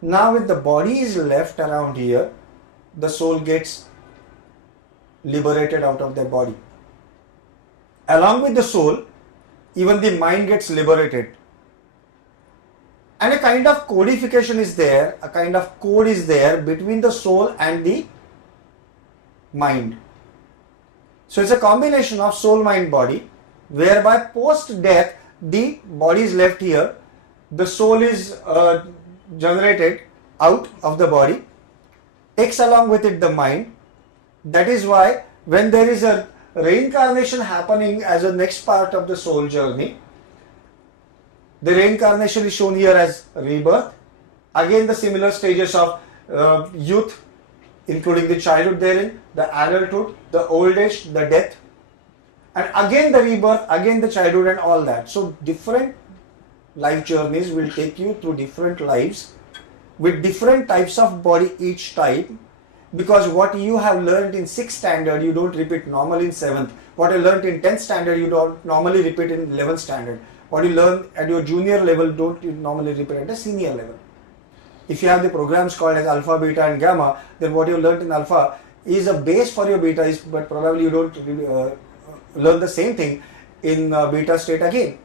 Now when the body is left around here, the soul gets liberated out of their body. Along with the soul, even the mind gets liberated. And a kind of codification is there, a kind of code is there between the soul and the mind. So it's a combination of soul, mind, body, whereby post death the body is left here, the soul is generated out of the body, takes along with it the mind. That is why when there is a reincarnation happening as a next part of the soul journey, the reincarnation is shown here as rebirth. Again the similar stages of youth, including the childhood therein, the adulthood, the old age, the death, and again the rebirth, again the childhood and all that. So different life journeys will take you through different lives with different types of body each type, because what you have learned in 6th standard you don't repeat normally in 7th. What you learned in 10th standard you don't normally repeat in 11th standard. What you learn at your junior level don't you normally repeat at the senior level. If you have the programs called as alpha, beta and gamma, then what you learned in alpha is a base for your beta, but probably you don't learn the same thing in beta state again.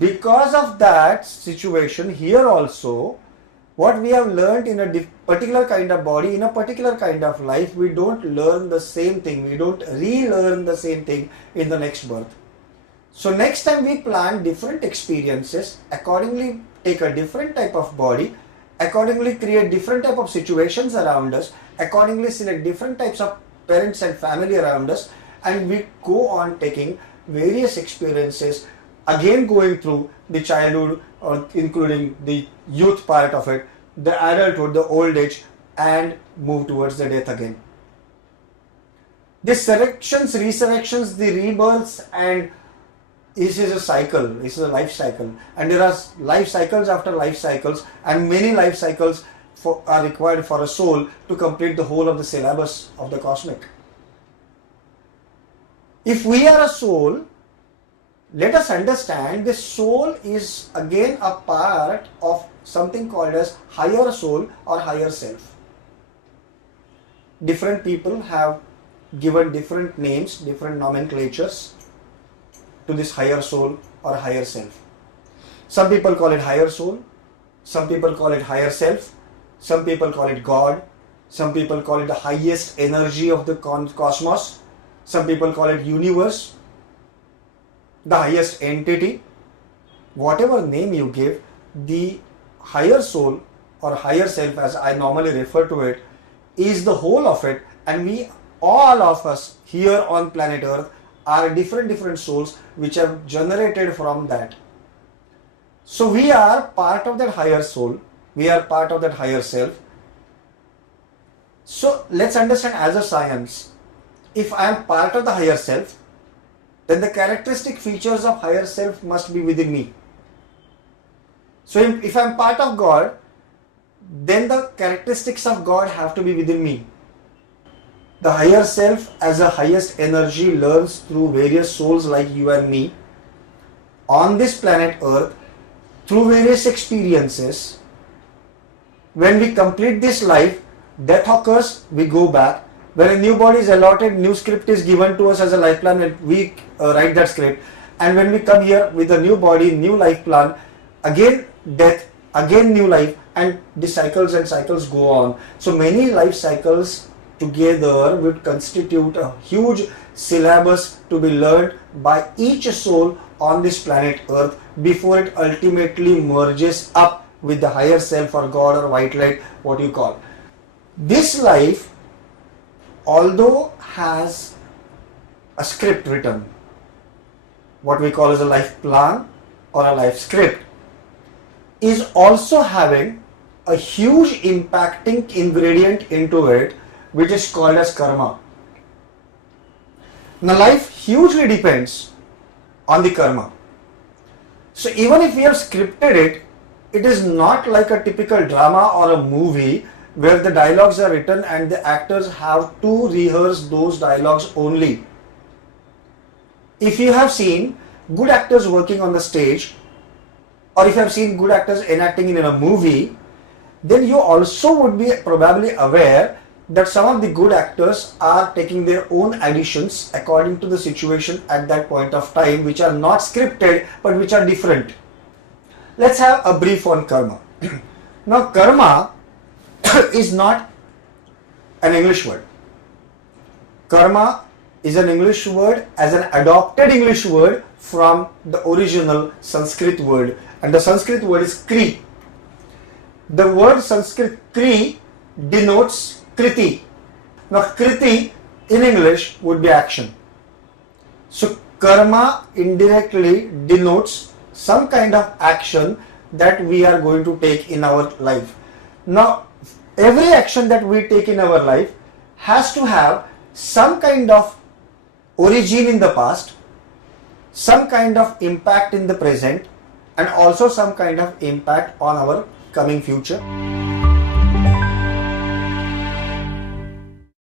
Because of that situation here also, what we have learned in a particular kind of body, in a particular kind of life, we don't learn the same thing, we don't relearn the same thing in the next birth. So next time we plan different experiences, accordingly take a different type of body, accordingly create different type of situations around us, accordingly select different types of parents and family around us, and we go on taking various experiences, again going through the childhood or including the youth part of it, the adulthood, the old age, and move towards the death again. These selections, resurrections, the rebirths, and this is a cycle, this is a life cycle, and there are life cycles after life cycles, and many life cycles are required for a soul to complete the whole of the syllabus of the cosmic. If we are a soul, let us understand this soul is again a part of something called as higher soul or higher self. Different people have given different names, different nomenclatures to this higher soul or higher self. Some people call it higher soul, some people call it higher self, some people call it God, some people call it the highest energy of the cosmos, some people call it universe, the highest entity. Whatever name you give, the higher soul or higher self, as I normally refer to it, is the whole of it, and we, all of us here on planet Earth, are different souls which have generated from that. So we are part of that higher soul, we are part of that higher self. So let's understand as a science, if I am part of the higher self, then the characteristic features of higher self must be within me. So if I am part of God, then the characteristics of God have to be within me. The higher self as a highest energy learns through various souls like you and me on this planet Earth, through various experiences. When we complete this life, death occurs, we go back. When a new body is allotted, new script is given to us as a life plan, and we write that script. And when we come here with a new body, new life plan, again death, again new life, and the cycles and cycles go on. So many life cycles together would constitute a huge syllabus to be learned by each soul on this planet Earth before it ultimately merges up with the higher self or God or white light, what you call. This life, although has a script written, what we call as a life plan or a life script, is also having a huge impacting ingredient into it, which is called as karma. Now life hugely depends on the karma. So even if we have scripted it, it is not like a typical drama or a movie where the dialogues are written and the actors have to rehearse those dialogues only. If you have seen good actors working on the stage, or if you have seen good actors enacting in a movie, then you also would be probably aware that some of the good actors are taking their own additions according to the situation at that point of time, which are not scripted but which are different. Let's have a brief on karma. Now, karma is not an English word. Karma is an English word as an adopted English word from the original Sanskrit word, and the Sanskrit word is Kri. The word Sanskrit Kri denotes Kriti. Now, Kriti in English would be action. So, karma indirectly denotes some kind of action that we are going to take in our life. Now, every action that we take in our life has to have some kind of origin in the past, some kind of impact in the present, and also some kind of impact on our coming future.